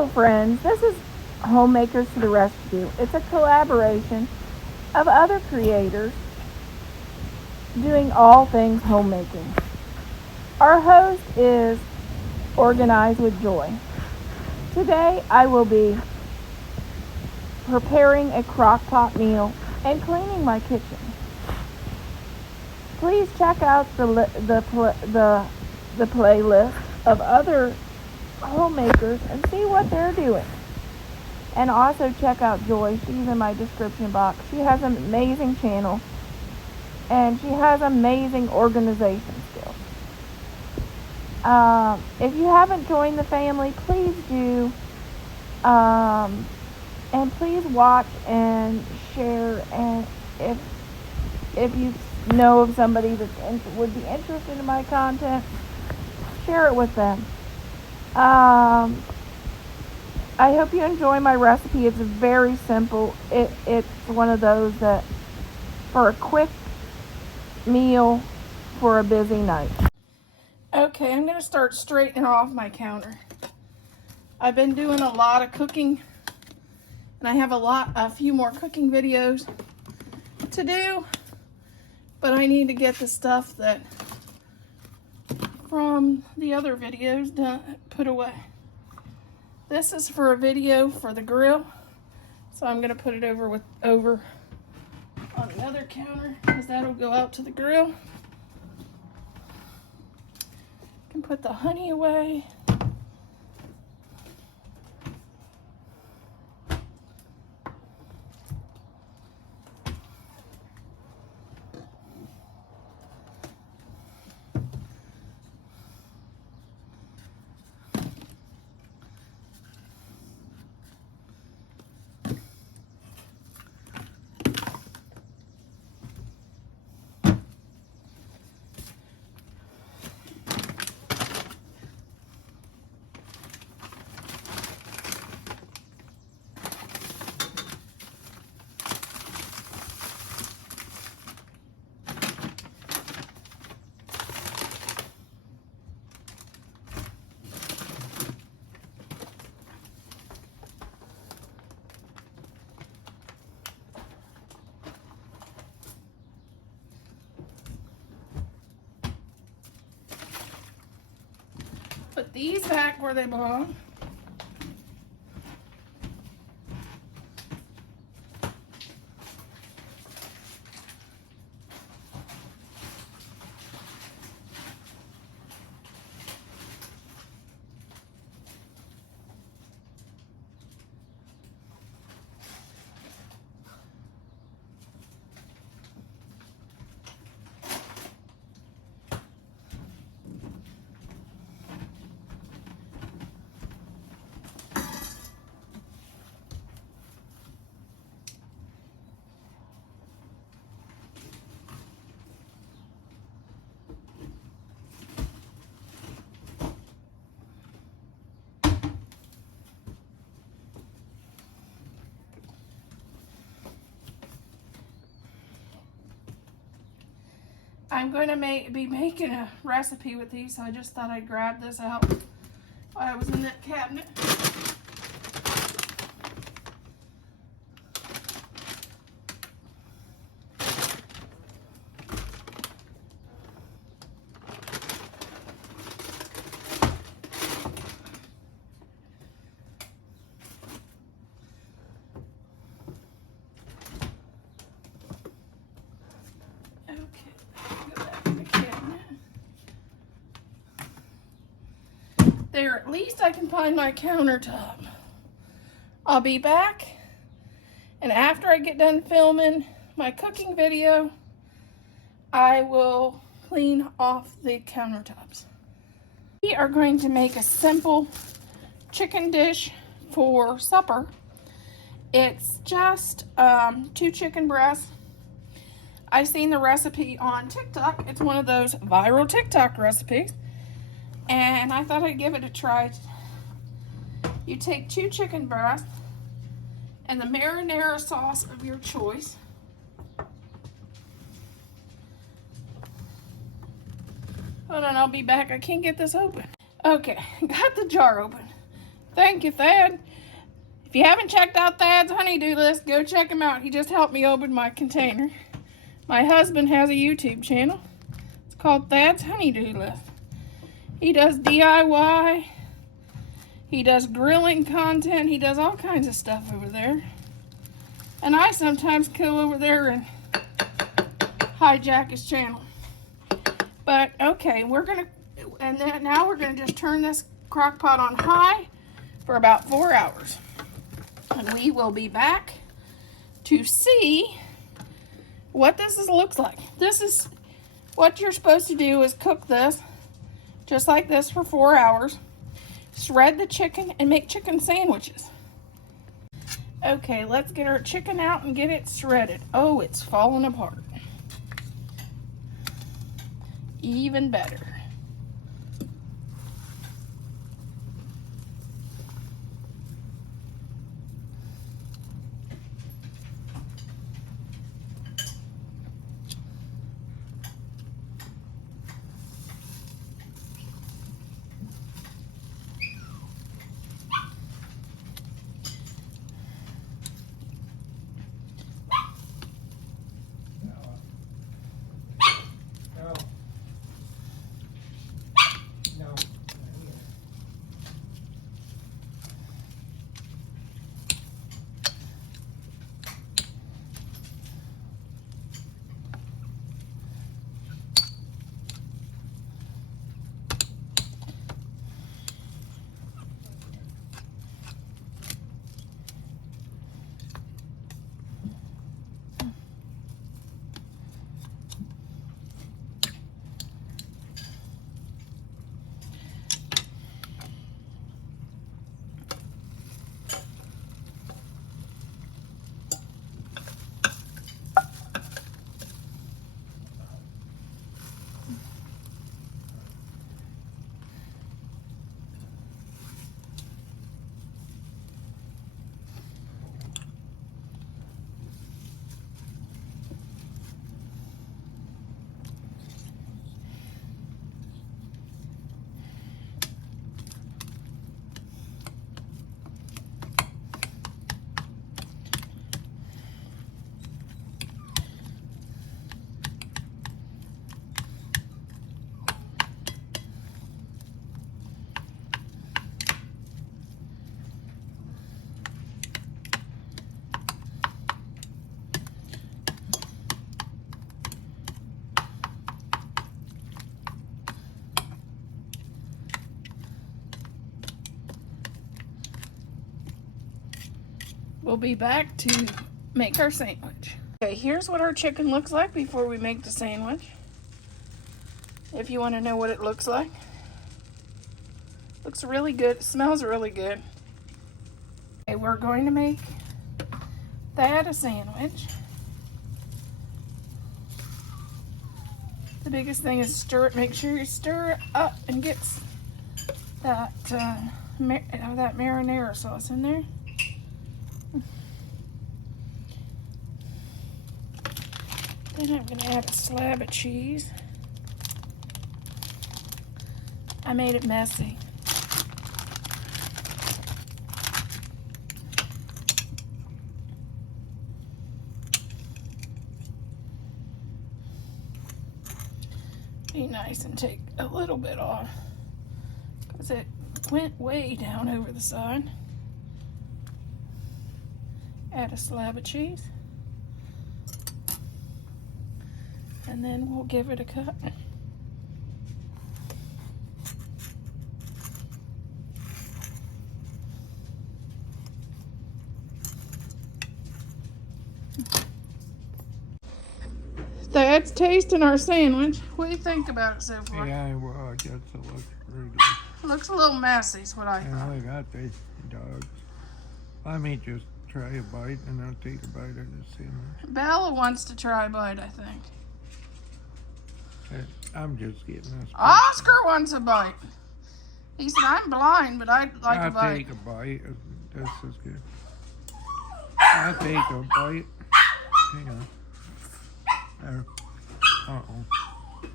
Hello friends, this is Homemakers to the Rescue. It's a collaboration of other creators doing all things homemaking. Our host is Organized with Joy. Today I will be preparing a crockpot meal and cleaning my kitchen. Please check out the playlist of other homemakers and see what they're doing. And also check out Joy. She's in my description box. She has an amazing channel and she has amazing organization skills. If you haven't joined the family, please do. And please watch and share. And if you know of somebody that would be interested in my content, share it with them. I hope you enjoy my recipe. It's very simple. It's one of those that for a quick meal for a busy night. Okay, I'm going to start straightening off my counter. I've been doing a lot of cooking, and I have a few more cooking videos to do, but I need to get the stuff that from the other videos put away. This is for a video for the grill, so I'm going to put it over on the other counter because that'll go out to the grill. Can put the honey away. Put these back where they belong. I'm going to be making a recipe with these, so I just thought I'd grab this out while I was in that cabinet. There, at least I can find my countertop. I'll be back, and after I get done filming my cooking video, I will clean off the countertops. We are going to make a simple chicken dish for supper. It's just 2 chicken breasts. I've seen the recipe on TikTok. It's one of those viral TikTok recipes, and I thought I'd give it a try. You take 2 chicken breasts and the marinara sauce of your choice. Hold on, I'll be back. I can't get this open. Okay, got the jar open. Thank you, Thad. If you haven't checked out Thad's honeydew list, go check him out. He just helped me open my container. My husband has a YouTube channel. It's called Thad's Honeydew List. He does DIY. He does grilling content. He does all kinds of stuff over there. And I sometimes go over there and hijack his channel. But okay, now we're gonna just turn this crock pot on high for about 4 hours. And we will be back to see what this looks like. This is what you're supposed to do, is cook this just like this for 4 hours. Shred the chicken and make chicken sandwiches. Okay, let's get our chicken out and get it shredded. Oh, it's falling apart. Even better. We'll be back to make our sandwich. Okay, here's what our chicken looks like before we make the sandwich. If you want to know what it looks like. Looks really good. It smells really good. Okay, we're going to make that a sandwich. The biggest thing is stir it. Make sure you stir it up and get that that marinara sauce in there. Then I'm going to add a slab of cheese. I made it messy. Be nice and take a little bit off because it went way down over the side. Add a slab of cheese. And then we'll give it a cut. That's tasting our sandwich. What do you think about it so far? Yeah, well, I guess it looks pretty good. Looks a little messy is what I thought. I got tasty dogs. Let me just try a bite and I'll take a bite of the sandwich. Bella wants to try a bite, I think. I'm just getting this. Oscar wants a bite. He said, I'm blind, but I'd like a bite. I'll take a bite. This is good. I'll take a bite. Hang on. There. Uh-oh.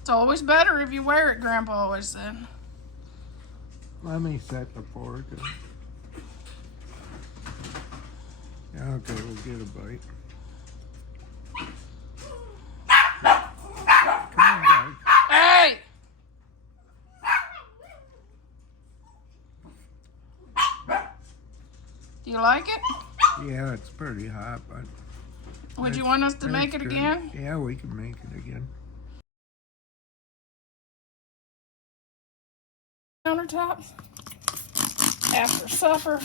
It's always better if you wear it, Grandpa always said. Let me set the fork. Yeah, okay, we'll get a bite. Come on, guys. Hey! Do you like it? Yeah, it's pretty hot, but... Would you want us to make it good. again? Yeah, we can make it again. Countertops after supper.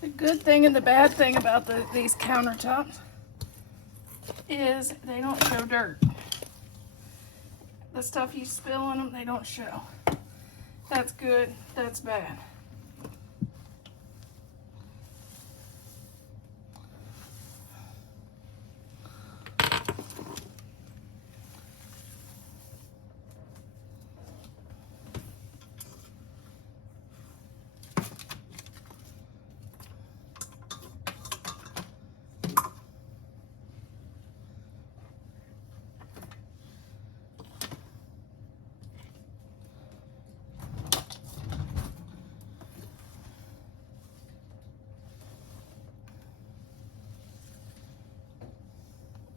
The good thing and the bad thing about these countertops is they don't show dirt. The stuff you spill on them, they don't show. That's good, that's bad.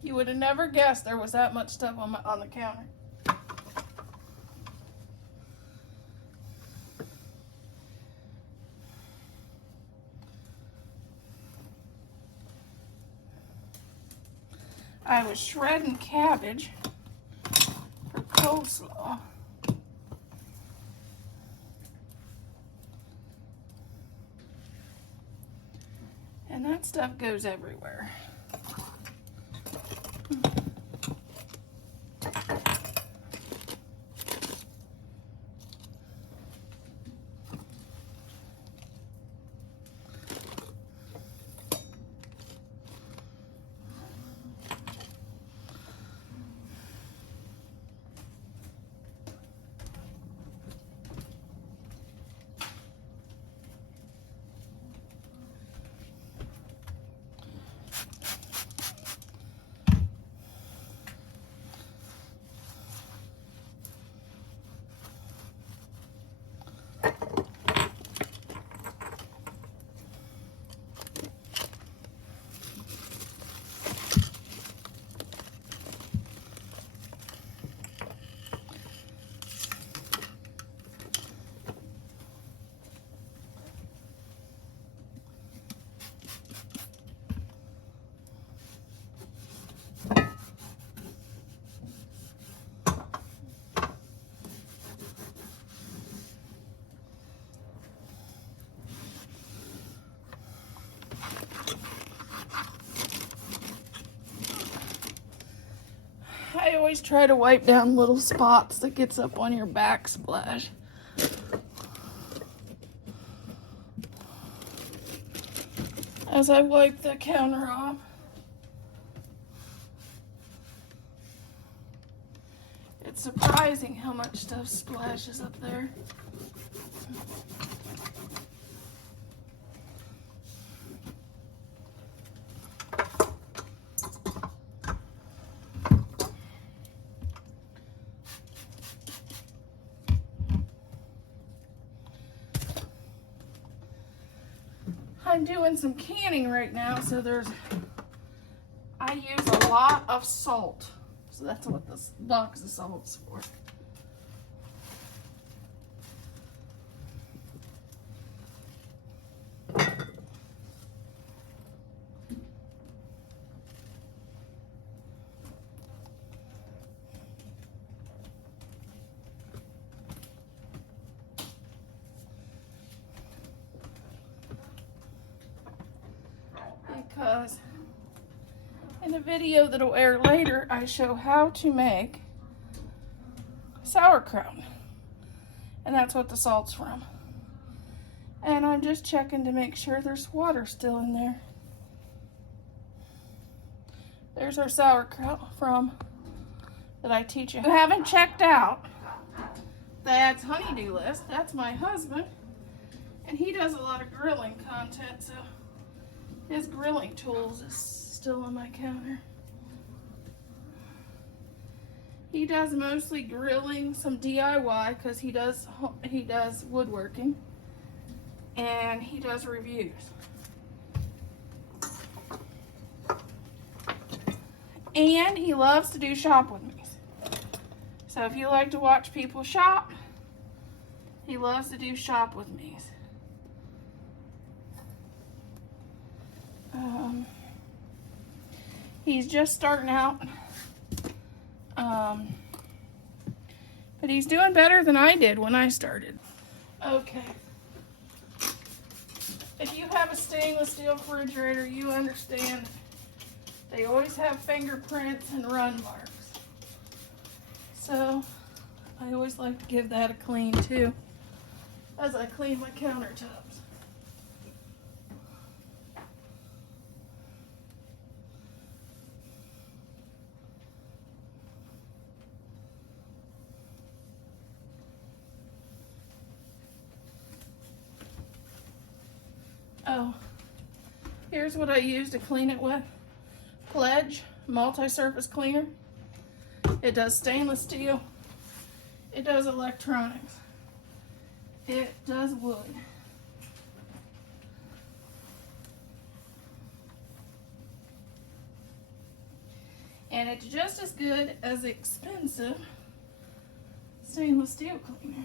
You would have never guessed there was that much stuff on the counter. I was shredding cabbage for coleslaw. And that stuff goes everywhere. I always try to wipe down little spots that gets up on your backsplash. As I wipe the counter off. It's surprising how much stuff splashes up there. I'm doing some canning right now, so I use a lot of salt. So that's what this box of salt's for. Because in a video that'll air later, I show how to make sauerkraut. And that's what the salt's from. And I'm just checking to make sure there's water still in there. There's our sauerkraut from that I teach you. If you haven't checked out Thad's honeydew list, that's my husband, and he does a lot of grilling content, so his grilling tools is still on my counter. He does mostly grilling, some DIY, because he does woodworking, and he does reviews. And he loves to do shop with me. So if you like to watch people shop, he loves to do shop with me. He's just starting out, but he's doing better than I did when I started. Okay. If you have a stainless steel refrigerator, you understand they always have fingerprints and run marks. So I always like to give that a clean too, as I clean my countertops. Oh, here's what I use to clean it with. Pledge multi-surface cleaner. It does stainless steel. It does electronics. It does wood. And it's just as good as expensive stainless steel cleaner.